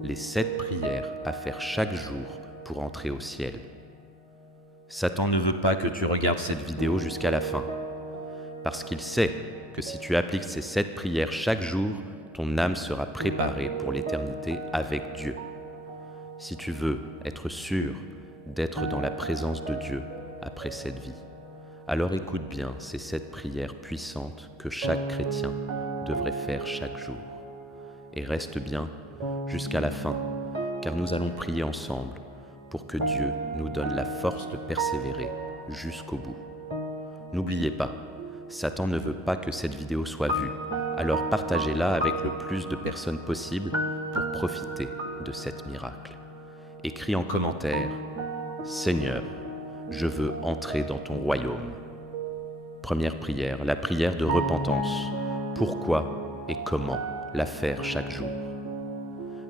Les 7 prières à faire chaque jour pour entrer au ciel. Satan ne veut pas que tu regardes cette vidéo jusqu'à la fin, parce qu'il sait que si tu appliques ces 7 prières chaque jour, ton âme sera préparée pour l'éternité avec Dieu. Si tu veux être sûr d'être dans la présence de Dieu après cette vie, alors écoute bien ces 7 prières puissantes que chaque chrétien devrait faire chaque jour. Et reste bien jusqu'à la fin, car nous allons prier ensemble pour que Dieu nous donne la force de persévérer jusqu'au bout. N'oubliez pas, Satan ne veut pas que cette vidéo soit vue, alors partagez-la avec le plus de personnes possible pour profiter de cet miracle. Écris en commentaire « Seigneur, je veux entrer dans ton royaume ». Première prière, la prière de repentance. Pourquoi et comment la faire chaque jour?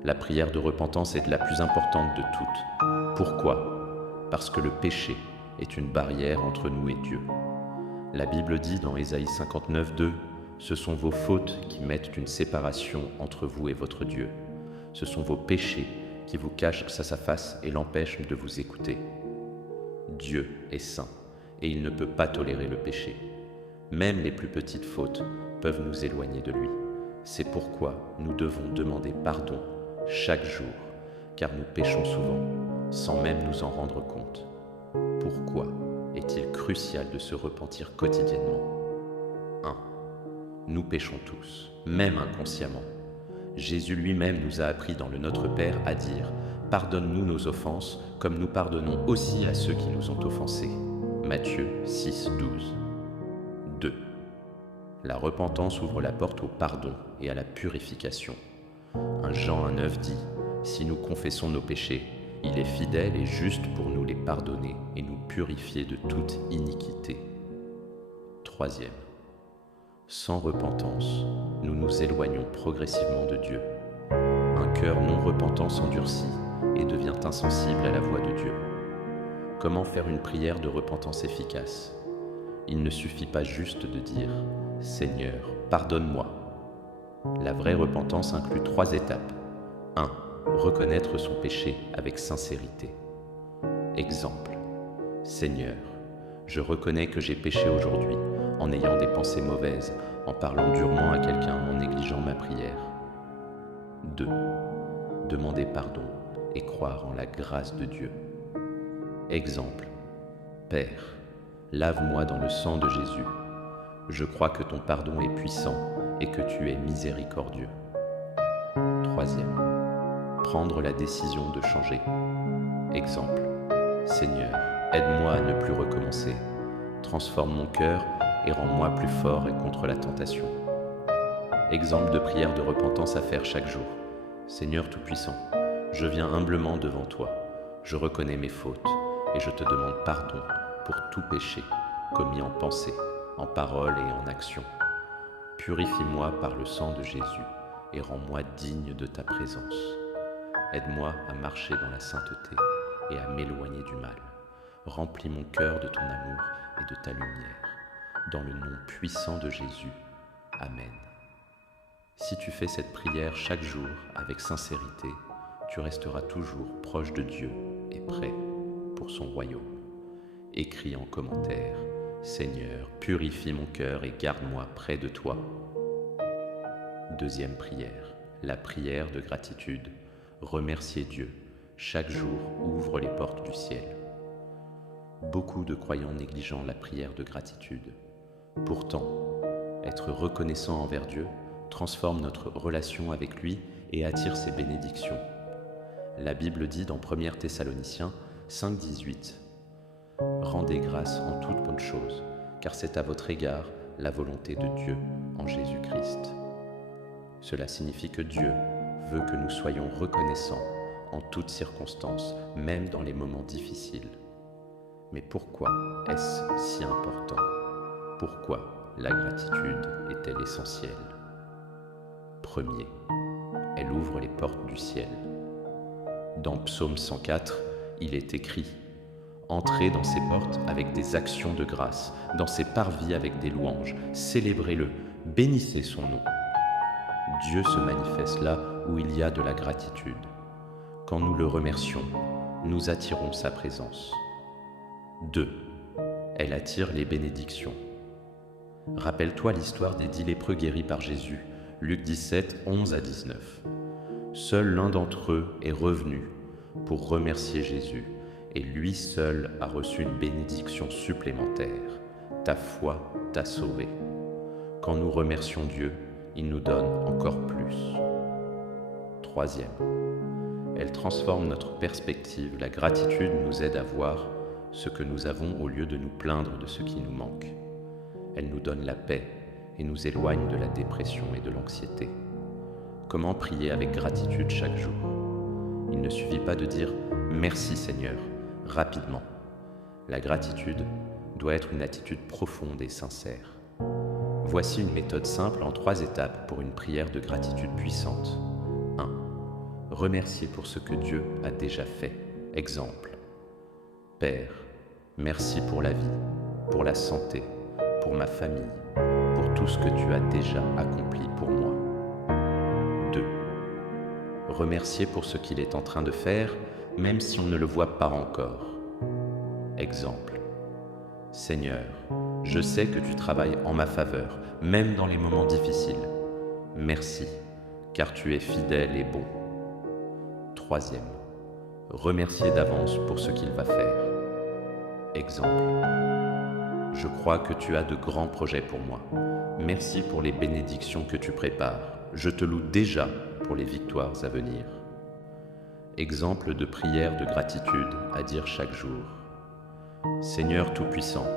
La prière de repentance est la plus importante de toutes. Pourquoi? Parce que le péché est une barrière entre nous et Dieu. La Bible dit dans Ésaïe 59:2, « Ce sont vos fautes qui mettent une séparation entre vous et votre Dieu. Ce sont vos péchés qui vous cachent sa face et l'empêchent de vous écouter. » Dieu est saint et il ne peut pas tolérer le péché. Même les plus petites fautes peuvent nous éloigner de lui. C'est pourquoi nous devons demander pardon chaque jour, car nous péchons souvent, sans même nous en rendre compte. Pourquoi est-il crucial de se repentir quotidiennement? 1. Nous péchons tous, même inconsciemment. Jésus lui-même nous a appris dans le Notre Père à dire « Pardonne-nous nos offenses, comme nous pardonnons aussi à ceux qui nous ont offensés. » Matthieu 6:12. 2. La repentance ouvre la porte au pardon et à la purification. 1 Jean 1:9 dit « Si nous confessons nos péchés, il est fidèle et juste pour nous les pardonner et nous purifier de toute iniquité. » 3. Sans repentance, nous nous éloignons progressivement de Dieu. Un cœur non repentant s'endurcit et devient insensible à la voix de Dieu. Comment faire une prière de repentance efficace? Il ne suffit pas juste de dire « Seigneur, pardonne-moi ». La vraie repentance inclut 3 étapes. 1. Reconnaître son péché avec sincérité. Exemple. Seigneur, je reconnais que j'ai péché aujourd'hui en ayant des pensées mauvaises, en parlant durement à quelqu'un, en négligeant ma prière. 2. Demander pardon et croire en la grâce de Dieu. Exemple. Père, lave-moi dans le sang de Jésus. Je crois que ton pardon est puissant et que tu es miséricordieux. 3. Prendre la décision de changer. Exemple. Seigneur, aide-moi à ne plus recommencer. Transforme mon cœur et rends-moi plus fort et contre la tentation. Exemple de prière de repentance à faire chaque jour. Seigneur Tout-Puissant, je viens humblement devant toi. Je reconnais mes fautes et je te demande pardon pour tout péché commis en pensée, en parole et en action. Purifie-moi par le sang de Jésus et rends-moi digne de ta présence. Aide-moi à marcher dans la sainteté et à m'éloigner du mal. Remplis mon cœur de ton amour et de ta lumière. Dans le nom puissant de Jésus. Amen. Si tu fais cette prière chaque jour avec sincérité, tu resteras toujours proche de Dieu et prêt pour son royaume. Écris en commentaire « Seigneur, purifie mon cœur et garde-moi près de toi ». Deuxième prière, la prière de gratitude. Remercier Dieu. Chaque jour ouvre les portes du ciel. Beaucoup de croyants négligeant la prière de gratitude. Pourtant, être reconnaissant envers Dieu transforme notre relation avec lui et attire ses bénédictions. La Bible dit dans 1 Thessaloniciens 5:18 « Rendez grâce en toute bonne chose, car c'est à votre égard la volonté de Dieu en Jésus-Christ. » Cela signifie que Dieu veut que nous soyons reconnaissants en toutes circonstances, même dans les moments difficiles. Mais pourquoi est-ce si important? Pourquoi la gratitude est-elle essentielle? Premier, elle ouvre les portes du ciel. Dans Psaume 104, il est écrit « Entrez dans ses portes avec des actions de grâce, dans ses parvis avec des louanges, célébrez-le, bénissez son nom. » Dieu se manifeste là où il y a de la gratitude. Quand nous le remercions, nous attirons sa présence. 2. Elle attire les bénédictions. Rappelle-toi l'histoire des 10 lépreux guéris par Jésus, Luc 17, 11 à 19. Seul l'un d'entre eux est revenu pour remercier Jésus, et lui seul a reçu une bénédiction supplémentaire. Ta foi t'a sauvé. Quand nous remercions Dieu, il nous donne encore plus. 3. Elle transforme notre perspective. La gratitude nous aide à voir ce que nous avons au lieu de nous plaindre de ce qui nous manque. Elle nous donne la paix et nous éloigne de la dépression et de l'anxiété. Comment prier avec gratitude chaque jour? Il ne suffit pas de dire « Merci Seigneur » rapidement. La gratitude doit être une attitude profonde et sincère. Voici une méthode simple en 3 étapes pour une prière de gratitude puissante. 1. Remercier pour ce que Dieu a déjà fait. Exemple. Père, merci pour la vie, pour la santé, pour ma famille, pour tout ce que tu as déjà accompli pour moi. 2. Remercier pour ce qu'il est en train de faire, même si on ne le voit pas encore. Exemple. Seigneur, je sais que tu travailles en ma faveur, même dans les moments difficiles. Merci, car tu es fidèle et bon. 3. Remercier d'avance pour ce qu'il va faire. Exemple. Je crois que tu as de grands projets pour moi. Merci pour les bénédictions que tu prépares. Je te loue déjà pour les victoires à venir. Exemple de prière de gratitude à dire chaque jour. Seigneur Tout-Puissant,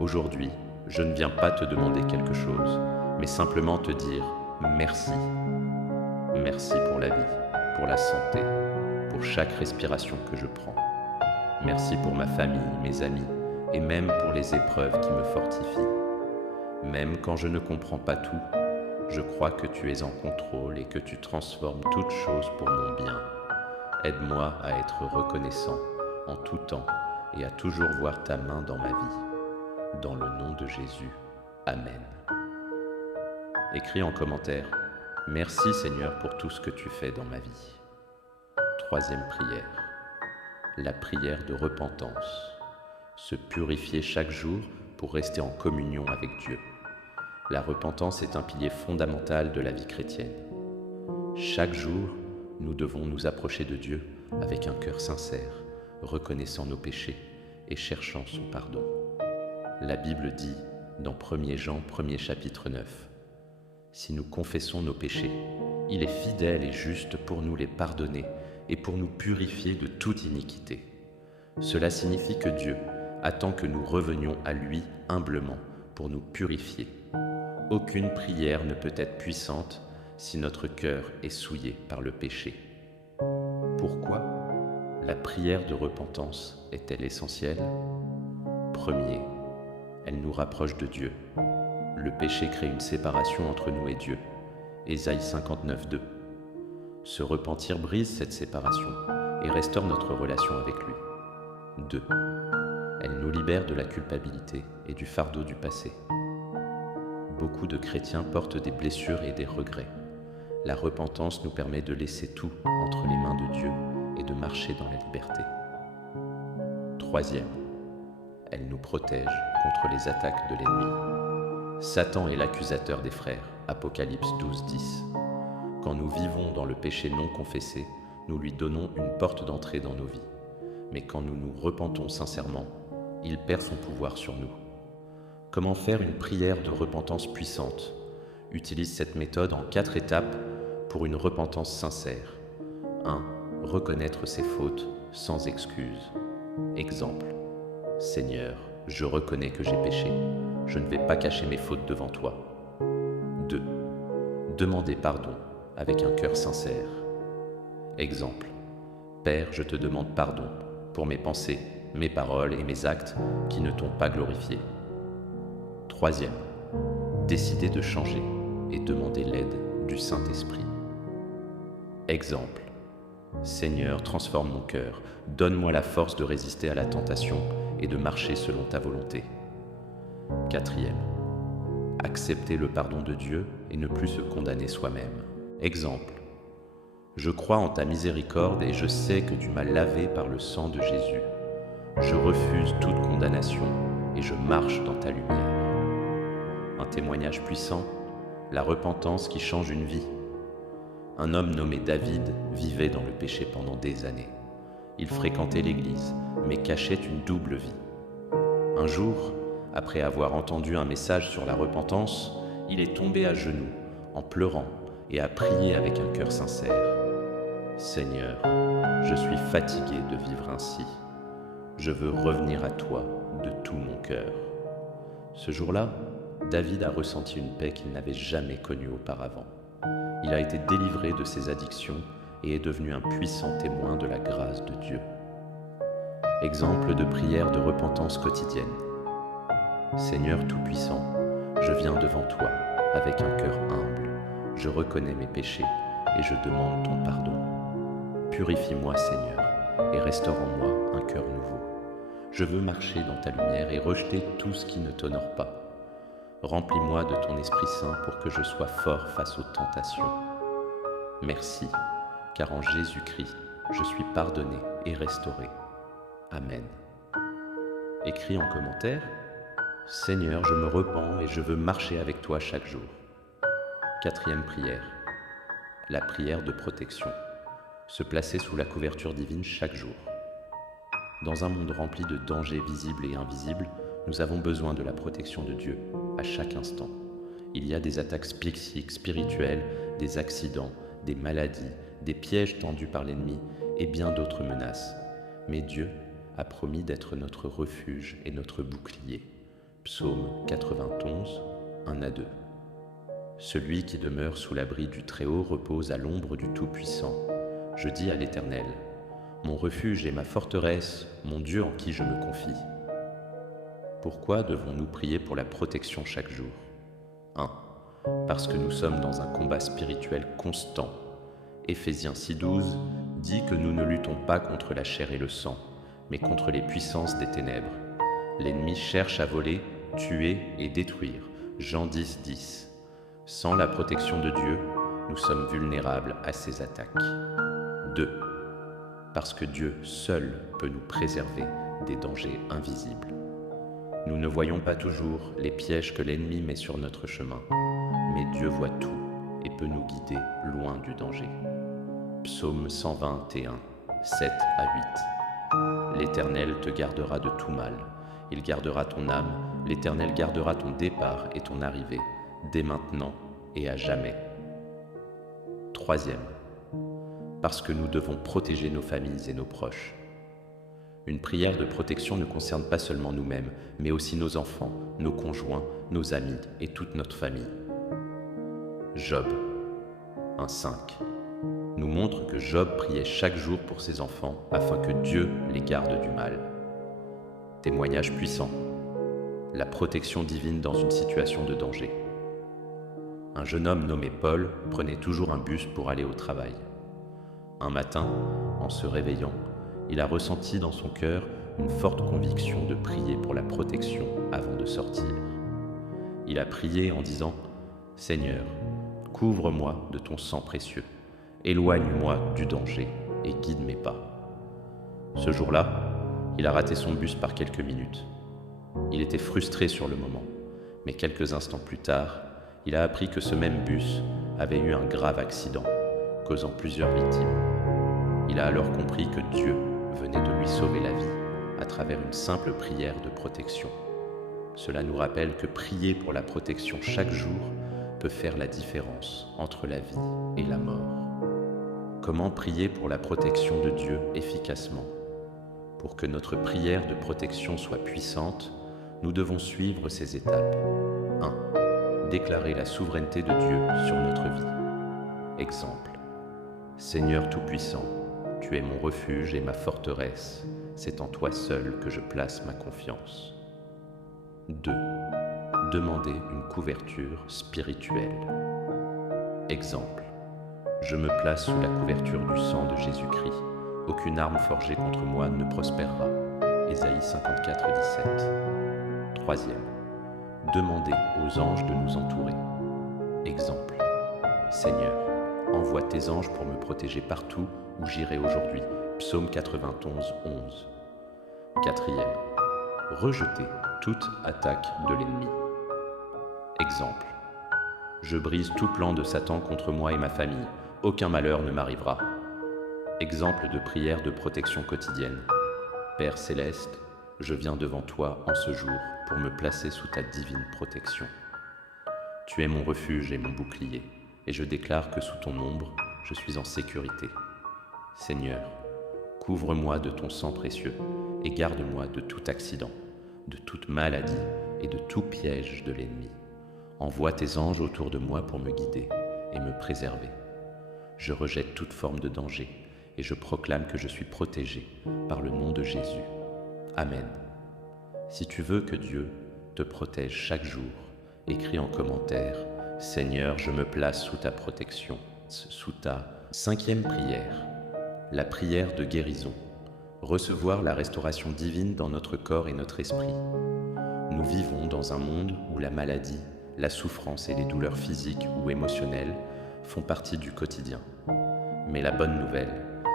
aujourd'hui, je ne viens pas te demander quelque chose, mais simplement te dire merci. Merci pour la vie, pour la santé, pour chaque respiration que je prends. Merci pour ma famille, mes amis, et même pour les épreuves qui me fortifient. Même quand je ne comprends pas tout, je crois que tu es en contrôle et que tu transformes toutes choses pour mon bien. Aide-moi à être reconnaissant en tout temps et à toujours voir ta main dans ma vie. Dans le nom de Jésus. Amen. Écris en commentaire « Merci Seigneur pour tout ce que tu fais dans ma vie ». 3e prière. La prière de repentance. Se purifier chaque jour pour rester en communion avec Dieu. La repentance est un pilier fondamental de la vie chrétienne. Chaque jour, nous devons nous approcher de Dieu avec un cœur sincère, reconnaissant nos péchés et cherchant son pardon. La Bible dit, dans 1 Jean 1er chapitre 9, « Si nous confessons nos péchés, il est fidèle et juste pour nous les pardonner et pour nous purifier de toute iniquité. » Cela signifie que Dieu attend que nous revenions à lui humblement pour nous purifier. Aucune prière ne peut être puissante si notre cœur est souillé par le péché. Pourquoi la prière de repentance est-elle essentielle? 1er, elle nous rapproche de Dieu. Le péché crée une séparation entre nous et Dieu. Ésaïe 59, 2. Se repentir brise cette séparation et restaure notre relation avec lui. 2. Elle nous libère de la culpabilité et du fardeau du passé. Beaucoup de chrétiens portent des blessures et des regrets. La repentance nous permet de laisser tout entre les mains de Dieu et de marcher dans la liberté. 3. Elle nous protège contre les attaques de l'ennemi. Satan est l'accusateur des frères, Apocalypse 12, 10. Quand nous vivons dans le péché non confessé, nous lui donnons une porte d'entrée dans nos vies. Mais quand nous nous repentons sincèrement, il perd son pouvoir sur nous. Comment faire une prière de repentance puissante? Utilise cette méthode en 4 étapes pour une repentance sincère. 1. Reconnaître ses fautes sans excuse. Exemple. Seigneur, je reconnais que j'ai péché. Je ne vais pas cacher mes fautes devant toi. 2. Demander pardon avec un cœur sincère. Exemple. Père, je te demande pardon pour mes pensées, mes paroles et mes actes qui ne t'ont pas glorifié. 3. Décider de changer et demander l'aide du Saint-Esprit. Exemple. Seigneur, transforme mon cœur, donne-moi la force de résister à la tentation et de marcher selon ta volonté. 4. Accepter le pardon de Dieu et ne plus se condamner soi-même. Exemple. Je crois en ta miséricorde et je sais que tu m'as lavé par le sang de Jésus. Je refuse toute condamnation et je marche dans ta lumière. Un témoignage puissant, la repentance qui change une vie. Un homme nommé David vivait dans le péché pendant des années. Il fréquentait l'église, mais cachait une double vie. Un jour, après avoir entendu un message sur la repentance, il est tombé à genoux, en pleurant, et a prié avec un cœur sincère. Seigneur, je suis fatigué de vivre ainsi. Je veux revenir à toi de tout mon cœur. Ce jour-là, David a ressenti une paix qu'il n'avait jamais connue auparavant. Il a été délivré de ses addictions et est devenu un puissant témoin de la grâce de Dieu. Exemple de prière de repentance quotidienne. Seigneur Tout-Puissant, je viens devant toi avec un cœur humble. Je reconnais mes péchés et je demande ton pardon. Purifie-moi, Seigneur, et restaure en moi un cœur nouveau. Je veux marcher dans ta lumière et rejeter tout ce qui ne t'honore pas. Remplis-moi de ton Esprit Saint pour que je sois fort face aux tentations. Merci, car en Jésus-Christ, je suis pardonné et restauré. Amen. Écris en commentaire, Seigneur, je me repens et je veux marcher avec toi chaque jour. 4e prière, la prière de protection. Se placer sous la couverture divine chaque jour. Dans un monde rempli de dangers visibles et invisibles, nous avons besoin de la protection de Dieu à chaque instant. Il y a des attaques psychiques, spirituelles, des accidents, des maladies, des pièges tendus par l'ennemi et bien d'autres menaces. Mais Dieu a promis d'être notre refuge et notre bouclier. Psaume 91, 1 à 2. Celui qui demeure sous l'abri du Très-Haut repose à l'ombre du Tout-Puissant. Je dis à l'Éternel, mon refuge et ma forteresse, mon Dieu en qui je me confie. Pourquoi devons-nous prier pour la protection chaque jour ? 1. Parce que nous sommes dans un combat spirituel constant. Éphésiens 6,12 dit que nous ne luttons pas contre la chair et le sang, mais contre les puissances des ténèbres. L'ennemi cherche à voler, tuer et détruire. Jean 10,10. Sans la protection de Dieu, nous sommes vulnérables à ses attaques. 2. Parce que Dieu seul peut nous préserver des dangers invisibles. Nous ne voyons pas toujours les pièges que l'ennemi met sur notre chemin, mais Dieu voit tout et peut nous guider loin du danger. Psaume 121, 7 à 8. L'Éternel te gardera de tout mal. Il gardera ton âme, l'Éternel gardera ton départ et ton arrivée, dès maintenant et à jamais. 3. Parce que nous devons protéger nos familles et nos proches. Une prière de protection ne concerne pas seulement nous-mêmes, mais aussi nos enfants, nos conjoints, nos amis et toute notre famille. Job 1,5 nous montre que Job priait chaque jour pour ses enfants afin que Dieu les garde du mal. Témoignage puissant. La protection divine dans une situation de danger. Un jeune homme nommé Paul prenait toujours un bus pour aller au travail. Un matin, en se réveillant, il a ressenti dans son cœur une forte conviction de prier pour la protection avant de sortir. Il a prié en disant « Seigneur, couvre-moi de ton sang précieux, éloigne-moi du danger et guide mes pas. » Ce jour-là, il a raté son bus par quelques minutes. Il était frustré sur le moment, mais quelques instants plus tard, il a appris que ce même bus avait eu un grave accident, causant plusieurs victimes. Il a alors compris que Dieu venait de lui sauver la vie à travers une simple prière de protection. Cela nous rappelle que prier pour la protection chaque jour peut faire la différence entre la vie et la mort. Comment prier pour la protection de Dieu efficacement ? Pour que notre prière de protection soit puissante, nous devons suivre ces étapes. 1. Déclarer la souveraineté de Dieu sur notre vie. Exemple. Seigneur Tout-Puissant, tu es mon refuge et ma forteresse, c'est en toi seul que je place ma confiance. 2. Demander une couverture spirituelle. Exemple. Je me place sous la couverture du sang de Jésus-Christ. Aucune arme forgée contre moi ne prospérera. Ésaïe 54, 17. 3. Demander aux anges de nous entourer. Exemple. Seigneur, envoie tes anges pour me protéger partout où j'irai aujourd'hui. Psaume 91, 11. Quatrième, rejeter toute attaque de l'ennemi. Exemple, je brise tout plan de Satan contre moi et ma famille. Aucun malheur ne m'arrivera. Exemple de prière de protection quotidienne. Père céleste, je viens devant toi en ce jour pour me placer sous ta divine protection. Tu es mon refuge et mon bouclier, et je déclare que sous ton ombre, je suis en sécurité. Seigneur, couvre-moi de ton sang précieux et garde-moi de tout accident, de toute maladie et de tout piège de l'ennemi. Envoie tes anges autour de moi pour me guider et me préserver. Je rejette toute forme de danger et je proclame que je suis protégé par le nom de Jésus. Amen. Si tu veux que Dieu te protège chaque jour, écris en commentaire « Seigneur, je me place sous ta protection », sous ta cinquième prière, la prière de guérison. Recevoir la restauration divine dans notre corps et notre esprit. Nous vivons dans un monde où la maladie, la souffrance et les douleurs physiques ou émotionnelles font partie du quotidien. Mais la bonne nouvelle,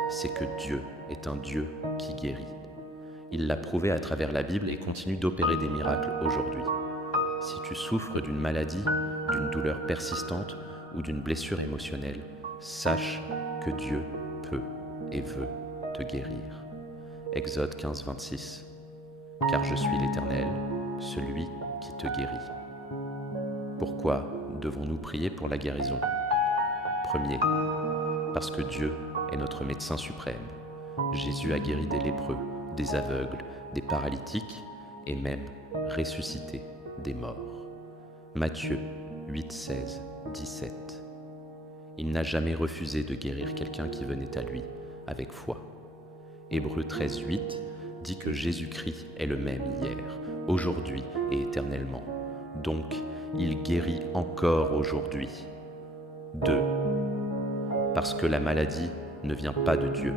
c'est que Dieu est un Dieu qui guérit. Il l'a prouvé à travers la Bible et continue d'opérer des miracles aujourd'hui. Si tu souffres d'une maladie, d'une douleur persistante ou d'une blessure émotionnelle, sache que Dieu peut et veut te guérir. Exode 15, 26. Car je suis l'Éternel, celui qui te guérit. Pourquoi devons-nous prier pour la guérison? Premier, parce que Dieu est notre médecin suprême. Jésus a guéri des lépreux, des aveugles, des paralytiques et même ressuscité des morts. Matthieu 8, 16, 17. Il n'a jamais refusé de guérir quelqu'un qui venait à lui avec foi. Hébreux 13, 8 dit que Jésus-Christ est le même hier, aujourd'hui et éternellement. Donc, il guérit encore aujourd'hui. 2. Parce que la maladie ne vient pas de Dieu.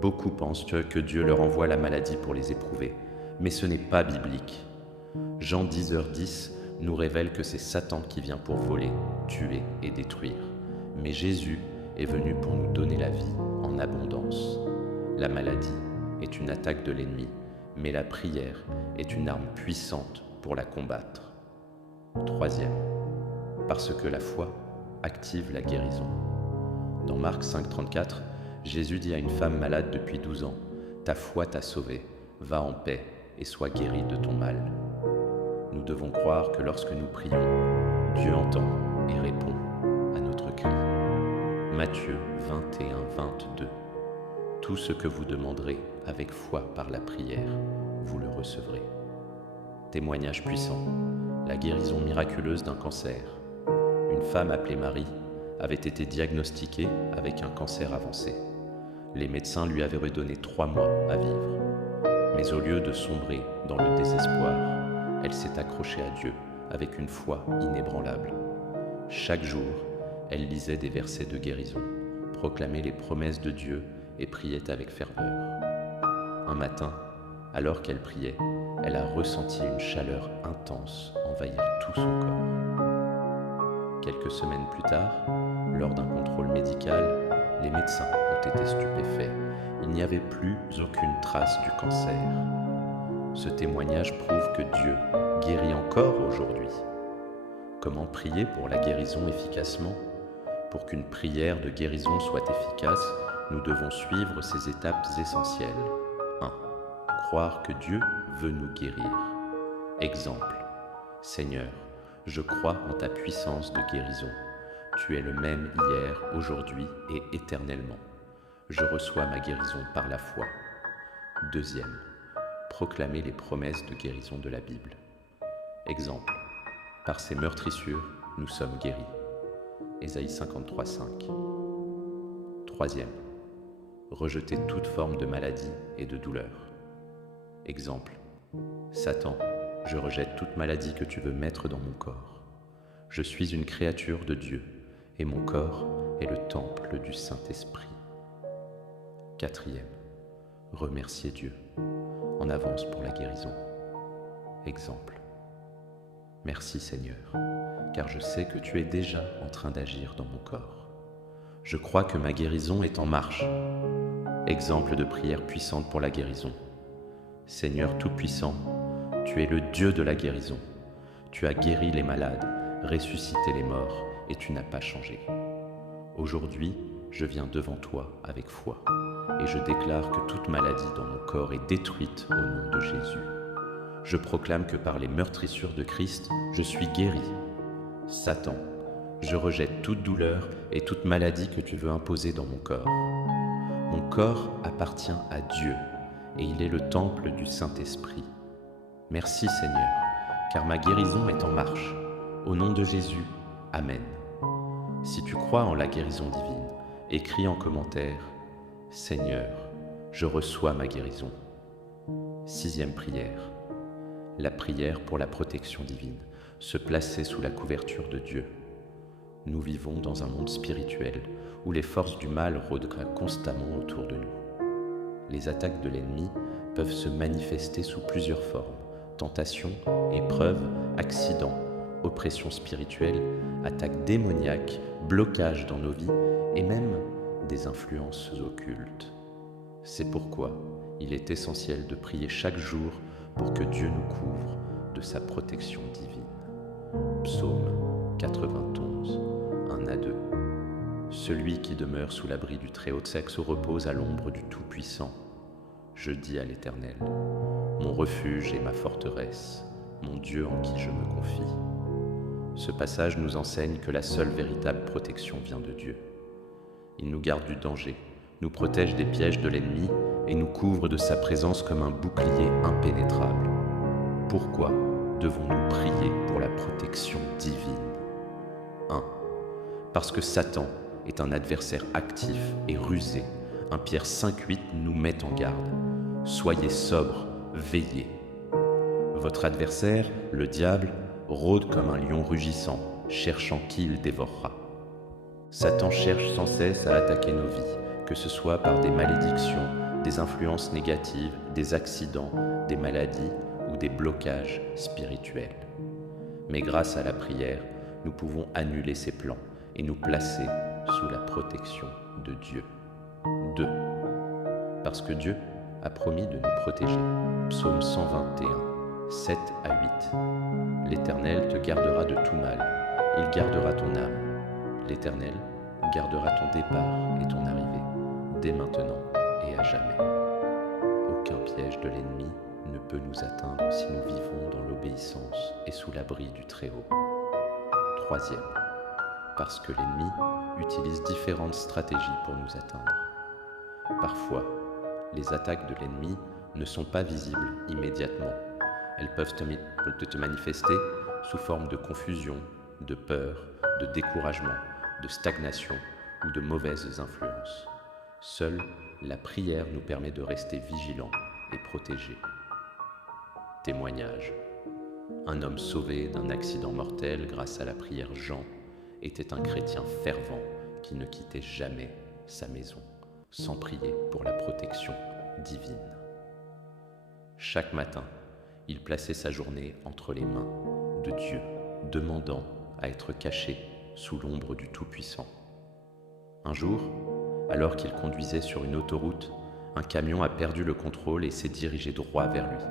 Beaucoup pensent que Dieu leur envoie la maladie pour les éprouver, mais ce n'est pas biblique. Jean 10h10 nous révèle que c'est Satan qui vient pour voler, tuer et détruire. Mais Jésus est venu pour nous donner la vie en abondance. La maladie est une attaque de l'ennemi, mais la prière est une arme puissante pour la combattre. Troisième, parce que la foi active la guérison. Dans Marc 5,34, Jésus dit à une femme malade depuis 12 ans, « Ta foi t'a sauvée, va en paix et sois guérie de ton mal. » Nous devons croire que lorsque nous prions, Dieu entend et répond à notre cri. Matthieu 21, 22. Tout ce que vous demanderez avec foi par la prière, vous le recevrez. Témoignage puissant, la guérison miraculeuse d'un cancer. Une femme appelée Marie avait été diagnostiquée avec un cancer avancé. Les médecins lui avaient redonné 3 mois à vivre. Mais au lieu de sombrer dans le désespoir, elle s'est accrochée à Dieu avec une foi inébranlable. Chaque jour, elle lisait des versets de guérison, proclamait les promesses de Dieu et priait avec ferveur. Un matin, alors qu'elle priait, elle a ressenti une chaleur intense envahir tout son corps. Quelques semaines plus tard, lors d'un contrôle médical, les médecins ont été stupéfaits. Il n'y avait plus aucune trace du cancer. Ce témoignage prouve que Dieu guérit encore aujourd'hui. Comment prier pour la guérison efficacement? Pour qu'une prière de guérison soit efficace, nous devons suivre ces étapes essentielles. 1. Croire que Dieu veut nous guérir. Exemple. Seigneur, je crois en ta puissance de guérison. Tu es le même hier, aujourd'hui et éternellement. Je reçois ma guérison par la foi. 2. Proclamer les promesses de guérison de la Bible. Exemple. Par ses meurtrissures, nous sommes guéris. Ésaïe 53, 5. 3. Rejeter toute forme de maladie et de douleur. Exemple. Satan, je rejette toute maladie que tu veux mettre dans mon corps. Je suis une créature de Dieu et mon corps est le temple du Saint-Esprit. 4. Remercier Dieu en avance pour la guérison. Exemple. Merci Seigneur, car je sais que tu es déjà en train d'agir dans mon corps. Je crois que ma guérison est en marche. Exemple de prière puissante pour la guérison. Seigneur Tout-Puissant, tu es le Dieu de la guérison. Tu as guéri les malades, ressuscité les morts, et tu n'as pas changé. Aujourd'hui, je viens devant toi avec foi, et je déclare que toute maladie dans mon corps est détruite au nom de Jésus. Je proclame que par les meurtrissures de Christ, je suis guéri. Satan, je rejette toute douleur et toute maladie que tu veux imposer dans mon corps. Mon corps appartient à Dieu, et il est le temple du Saint-Esprit. Merci Seigneur, car ma guérison est en marche. Au nom de Jésus, Amen. Si tu crois en la guérison divine, écris en commentaire « Seigneur, je reçois ma guérison ». 6e prière. La prière pour la protection divine, se placer sous la couverture de Dieu. Nous vivons dans un monde spirituel où les forces du mal rôdent constamment autour de nous. Les attaques de l'ennemi peuvent se manifester sous plusieurs formes: tentations, épreuves, accidents, oppression spirituelle, attaques démoniaques, blocages dans nos vies et même des influences occultes. C'est pourquoi il est essentiel de prier chaque jour pour que Dieu nous couvre de sa protection divine. Psaume 91, 1 à 2. Celui qui demeure sous l'abri du Très-Haut se repose à l'ombre du Tout-Puissant. Je dis à l'Éternel, mon refuge et ma forteresse, mon Dieu en qui je me confie. Ce passage nous enseigne que la seule véritable protection vient de Dieu. Il nous garde du danger, nous protège des pièges de l'ennemi et nous couvre de sa présence comme un bouclier impénétrable. Pourquoi devons-nous prier pour la protection divine? 1. Parce que Satan est un adversaire actif et rusé. 1 Pierre 5,8 nous met en garde. Soyez sobres, veillez. Votre adversaire, le diable, rôde comme un lion rugissant, cherchant qui il dévorera. Satan cherche sans cesse à attaquer nos vies, que ce soit par des malédictions, des influences négatives, des accidents, des maladies ou des blocages spirituels. Mais grâce à la prière, nous pouvons annuler ces plans et nous placer sous la protection de Dieu. 2. Parce que Dieu a promis de nous protéger. Psaume 121, 7 à 8. L'Éternel te gardera de tout mal, il gardera ton âme. L'Éternel gardera ton départ et ton arrivée, dès maintenant et à jamais. Aucun piège de l'ennemi ne peut nous atteindre si nous vivons dans l'obéissance et sous l'abri du Très-Haut. 3. Parce que l'ennemi utilise différentes stratégies pour nous atteindre. Parfois, les attaques de l'ennemi ne sont pas visibles immédiatement. Elles peuvent te manifester sous forme de confusion, de peur, de découragement, de stagnation ou de mauvaises influences. Seule la prière nous permet de rester vigilants et protégés. Témoignage. Un homme sauvé d'un accident mortel grâce à la prière Jean était un chrétien fervent qui ne quittait jamais sa maison sans prier pour la protection divine. Chaque matin, il plaçait sa journée entre les mains de Dieu, demandant à être caché sous l'ombre du Tout-Puissant. Un jour, alors qu'il conduisait sur une autoroute, un camion a perdu le contrôle et s'est dirigé droit vers lui.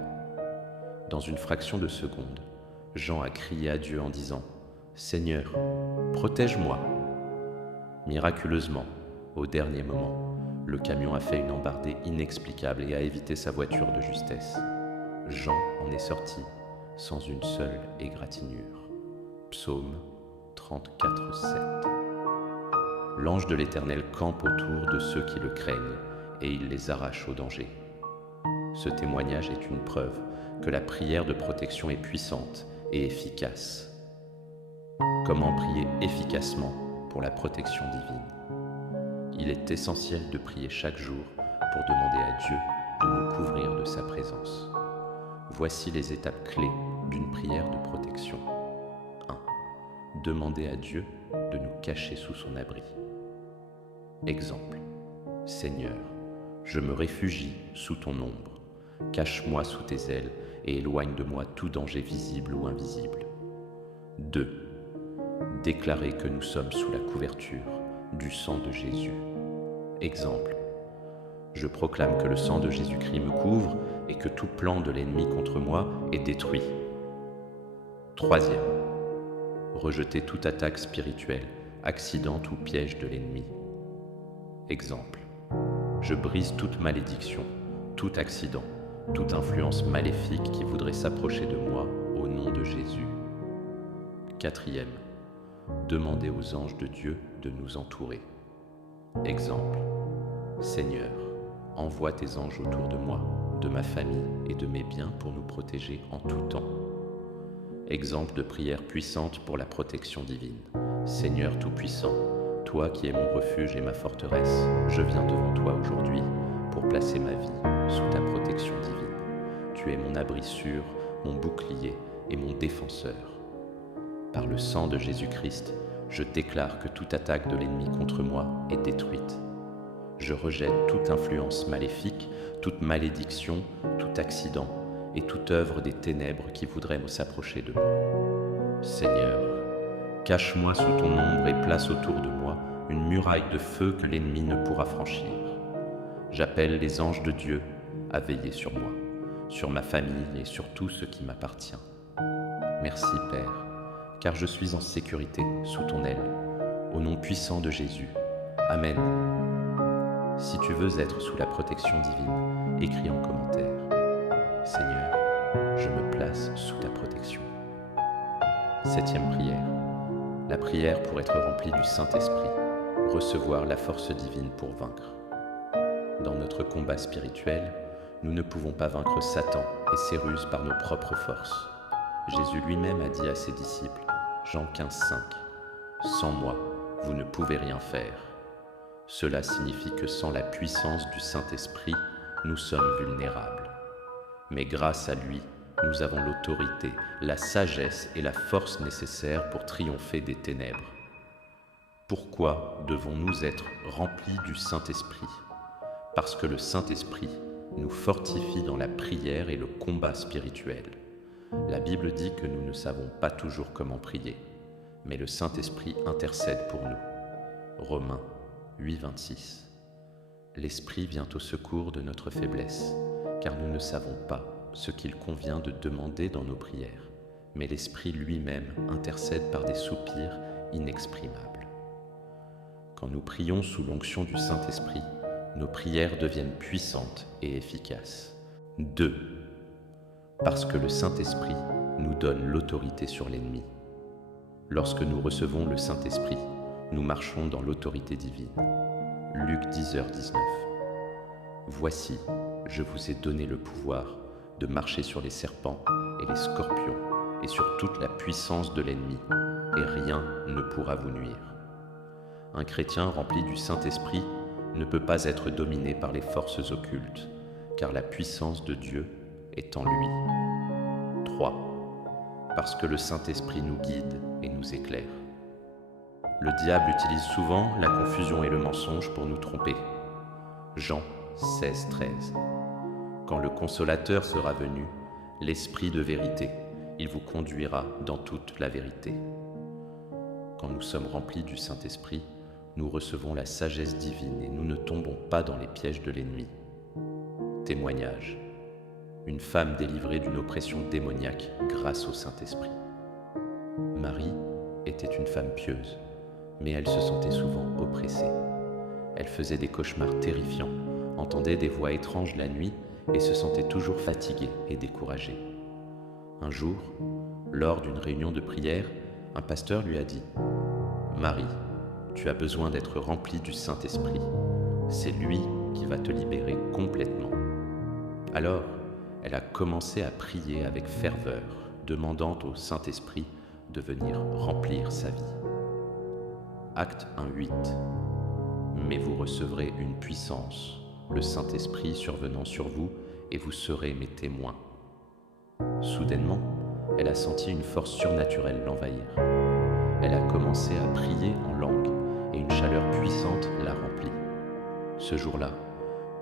Dans une fraction de seconde, Jean a crié à Dieu en disant « Seigneur, protège-moi !» Miraculeusement, au dernier moment, le camion a fait une embardée inexplicable et a évité sa voiture de justesse. Jean en est sorti sans une seule égratignure. Psaume 34, 7. L'ange de l'Éternel campe autour de ceux qui le craignent et il les arrache au danger. Ce témoignage est une preuve que la prière de protection est puissante et efficace. Comment prier efficacement pour la protection divine? Il est essentiel de prier chaque jour pour demander à Dieu de nous couvrir de sa présence. Voici les étapes clés d'une prière de protection. 1. Demander à Dieu de nous cacher sous son abri. Exemple. Seigneur, je me réfugie sous ton ombre. Cache-moi sous tes ailes et éloigne de moi tout danger visible ou invisible. 2. Déclarer que nous sommes sous la couverture du sang de Jésus. Exemple. Je proclame que le sang de Jésus-Christ me couvre et que tout plan de l'ennemi contre moi est détruit. Troisième. Rejeter toute attaque spirituelle, accident ou piège de l'ennemi. Exemple. Je brise toute malédiction, tout accident, toute influence maléfique qui voudrait s'approcher de moi au nom de Jésus. Quatrième. Demander aux anges de Dieu de nous entourer. Exemple. Seigneur, envoie tes anges autour de moi, de ma famille et de mes biens pour nous protéger en tout temps. Exemple de prière puissante pour la protection divine. Seigneur Tout-Puissant, toi qui es mon refuge et ma forteresse, je viens devant toi aujourd'hui pour placer ma vie sous ta protection divine. Tu es mon abri sûr, mon bouclier et mon défenseur. Par le sang de Jésus-Christ, je déclare que toute attaque de l'ennemi contre moi est détruite. Je rejette toute influence maléfique, toute malédiction, tout accident et toute œuvre des ténèbres qui voudraient s'approcher de moi. Seigneur, cache-moi sous ton ombre et place autour de moi une muraille de feu que l'ennemi ne pourra franchir. J'appelle les anges de Dieu à veiller sur moi, sur ma famille et sur tout ce qui m'appartient. Merci Père, car je suis en sécurité sous ton aile. Au nom puissant de Jésus. Amen. Si tu veux être sous la protection divine, écris en commentaire. Seigneur, je me place sous ta protection. Septième prière. La prière pour être remplie du Saint-Esprit, recevoir la force divine pour vaincre. Dans notre combat spirituel, nous ne pouvons pas vaincre Satan et ses ruses par nos propres forces. Jésus lui-même a dit à ses disciples, Jean 15,5, « Sans moi, vous ne pouvez rien faire. » Cela signifie que sans la puissance du Saint-Esprit, nous sommes vulnérables. Mais grâce à lui, nous avons l'autorité, la sagesse et la force nécessaires pour triompher des ténèbres. Pourquoi devons-nous être remplis du Saint-Esprit? Parce que le Saint-Esprit nous fortifie dans la prière et le combat spirituel. La Bible dit que nous ne savons pas toujours comment prier, mais le Saint-Esprit intercède pour nous. Romains 8,26. L'Esprit vient au secours de notre faiblesse, car nous ne savons pas ce qu'il convient de demander dans nos prières, mais l'Esprit lui-même intercède par des soupirs inexprimables. Quand nous prions sous l'onction du Saint-Esprit, nos prières deviennent puissantes et efficaces. 2. Parce que le Saint-Esprit nous donne l'autorité sur l'ennemi. Lorsque nous recevons le Saint-Esprit, nous marchons dans l'autorité divine. Luc 10h19. Voici, je vous ai donné le pouvoir de marcher sur les serpents et les scorpions et sur toute la puissance de l'ennemi, et rien ne pourra vous nuire. Un chrétien rempli du Saint-Esprit ne peut pas être dominé par les forces occultes, car la puissance de Dieu est en lui. 3. Parce que le Saint-Esprit nous guide et nous éclaire. Le diable utilise souvent la confusion et le mensonge pour nous tromper. Jean 16,13. Quand le Consolateur sera venu, l'Esprit de vérité, il vous conduira dans toute la vérité. Quand nous sommes remplis du Saint-Esprit, nous recevons la sagesse divine et nous ne tombons pas dans les pièges de l'ennemi. Témoignage. Une femme délivrée d'une oppression démoniaque grâce au Saint-Esprit. Marie était une femme pieuse, mais elle se sentait souvent oppressée. Elle faisait des cauchemars terrifiants, entendait des voix étranges la nuit et se sentait toujours fatiguée et découragée. Un jour, lors d'une réunion de prière, un pasteur lui a dit « Marie, tu as besoin d'être remplie du Saint-Esprit. C'est lui qui va te libérer complètement. » Alors, elle a commencé à prier avec ferveur, demandant au Saint-Esprit de venir remplir sa vie. Acte 1,8. Mais vous recevrez une puissance, le Saint-Esprit survenant sur vous, et vous serez mes témoins. Soudainement, elle a senti une force surnaturelle l'envahir. Elle a commencé à prier en langue, et une chaleur puissante l'a remplie. Ce jour-là,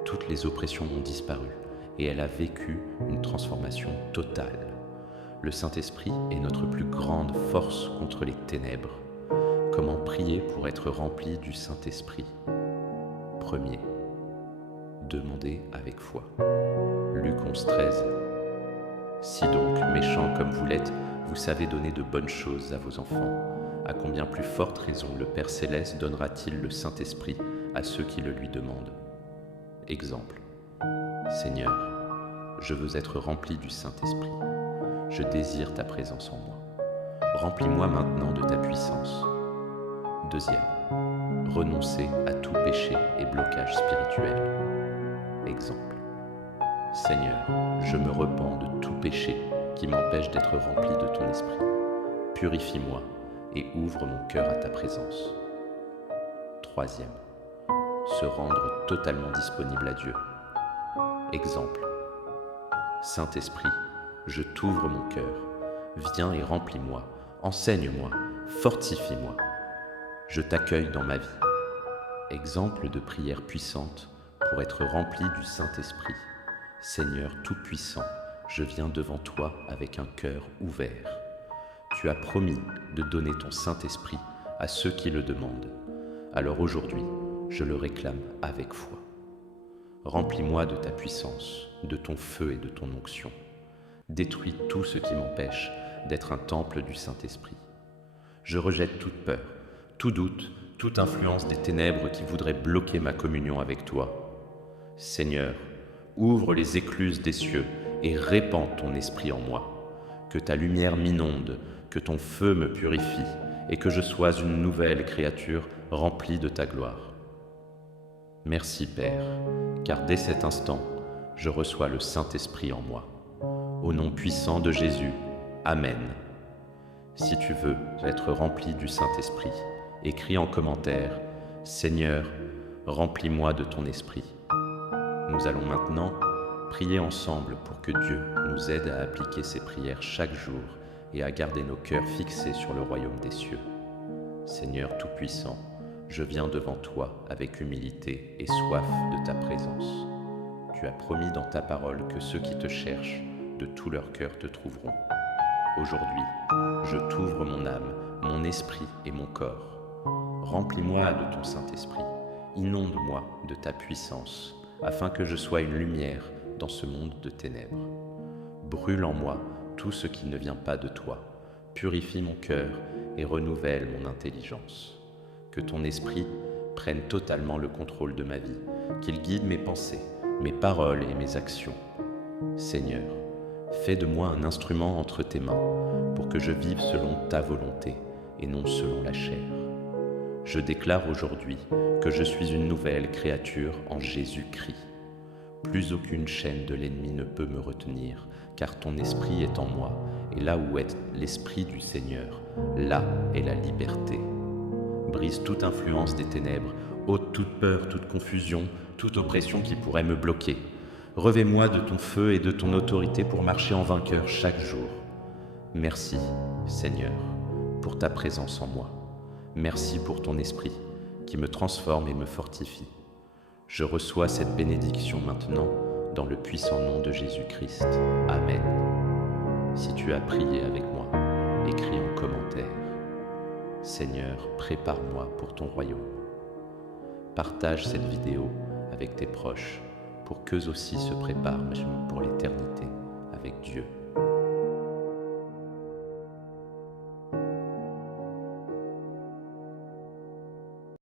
toutes les oppressions ont disparu, et elle a vécu une transformation totale. Le Saint-Esprit est notre plus grande force contre les ténèbres. Comment prier pour être rempli du Saint-Esprit? Premier, demandez avec foi. Luc 11:13. Si donc, méchants comme vous l'êtes, vous savez donner de bonnes choses à vos enfants, à combien plus forte raison le Père Céleste donnera-t-il le Saint-Esprit à ceux qui le lui demandent? Exemple. Seigneur, je veux être rempli du Saint-Esprit. Je désire ta présence en moi. Remplis-moi maintenant de ta puissance. Deuxième, renoncer à tout péché et blocage spirituel. Exemple. Seigneur, je me repens de tout péché qui m'empêche d'être rempli de ton esprit. Purifie-moi et ouvre mon cœur à ta présence. Troisième, se rendre totalement disponible à Dieu. Exemple. Saint-Esprit, je t'ouvre mon cœur. Viens et remplis-moi, enseigne-moi, fortifie-moi. Je t'accueille dans ma vie. Exemple de prière puissante pour être rempli du Saint-Esprit. Seigneur Tout-Puissant, je viens devant toi avec un cœur ouvert. Tu as promis de donner ton Saint-Esprit à ceux qui le demandent. Alors aujourd'hui, je le réclame avec foi. Remplis-moi de ta puissance, de ton feu et de ton onction. Détruis tout ce qui m'empêche d'être un temple du Saint-Esprit. Je rejette toute peur, tout doute, toute influence des ténèbres qui voudraient bloquer ma communion avec toi. Seigneur, ouvre les écluses des cieux et répands ton esprit en moi. Que ta lumière m'inonde, que ton feu me purifie et que je sois une nouvelle créature remplie de ta gloire. Merci Père, car dès cet instant, je reçois le Saint-Esprit en moi. Au nom puissant de Jésus, Amen. Si tu veux être rempli du Saint-Esprit, écris en commentaire « Seigneur, remplis-moi de ton esprit ». Nous allons maintenant prier ensemble pour que Dieu nous aide à appliquer ces prières chaque jour et à garder nos cœurs fixés sur le royaume des cieux. Seigneur Tout-Puissant, je viens devant toi avec humilité et soif de ta présence. Tu as promis dans ta parole que ceux qui te cherchent de tout leur cœur te trouveront. Aujourd'hui, je t'ouvre mon âme, mon esprit et mon corps. Remplis-moi de ton Saint-Esprit, inonde-moi de ta puissance, afin que je sois une lumière dans ce monde de ténèbres. Brûle en moi tout ce qui ne vient pas de toi, purifie mon cœur et renouvelle mon intelligence. Que ton esprit prenne totalement le contrôle de ma vie, qu'il guide mes pensées, mes paroles et mes actions. Seigneur, fais de moi un instrument entre tes mains, pour que je vive selon ta volonté et non selon la chair. Je déclare aujourd'hui que je suis une nouvelle créature en Jésus-Christ. Plus aucune chaîne de l'ennemi ne peut me retenir, car ton esprit est en moi, et là où est l'esprit du Seigneur, là est la liberté. Brise toute influence des ténèbres, ôte toute peur, toute confusion, toute oppression qui pourrait me bloquer. Revêt-moi de ton feu et de ton autorité pour marcher en vainqueur chaque jour. Merci, Seigneur, pour ta présence en moi. Merci pour ton esprit qui me transforme et me fortifie. Je reçois cette bénédiction maintenant dans le puissant nom de Jésus-Christ. Amen. Si tu as prié avec moi, écris en commentaire. Seigneur, prépare-moi pour ton royaume. Partage cette vidéo avec tes proches pour qu'eux aussi se préparent pour l'éternité avec Dieu.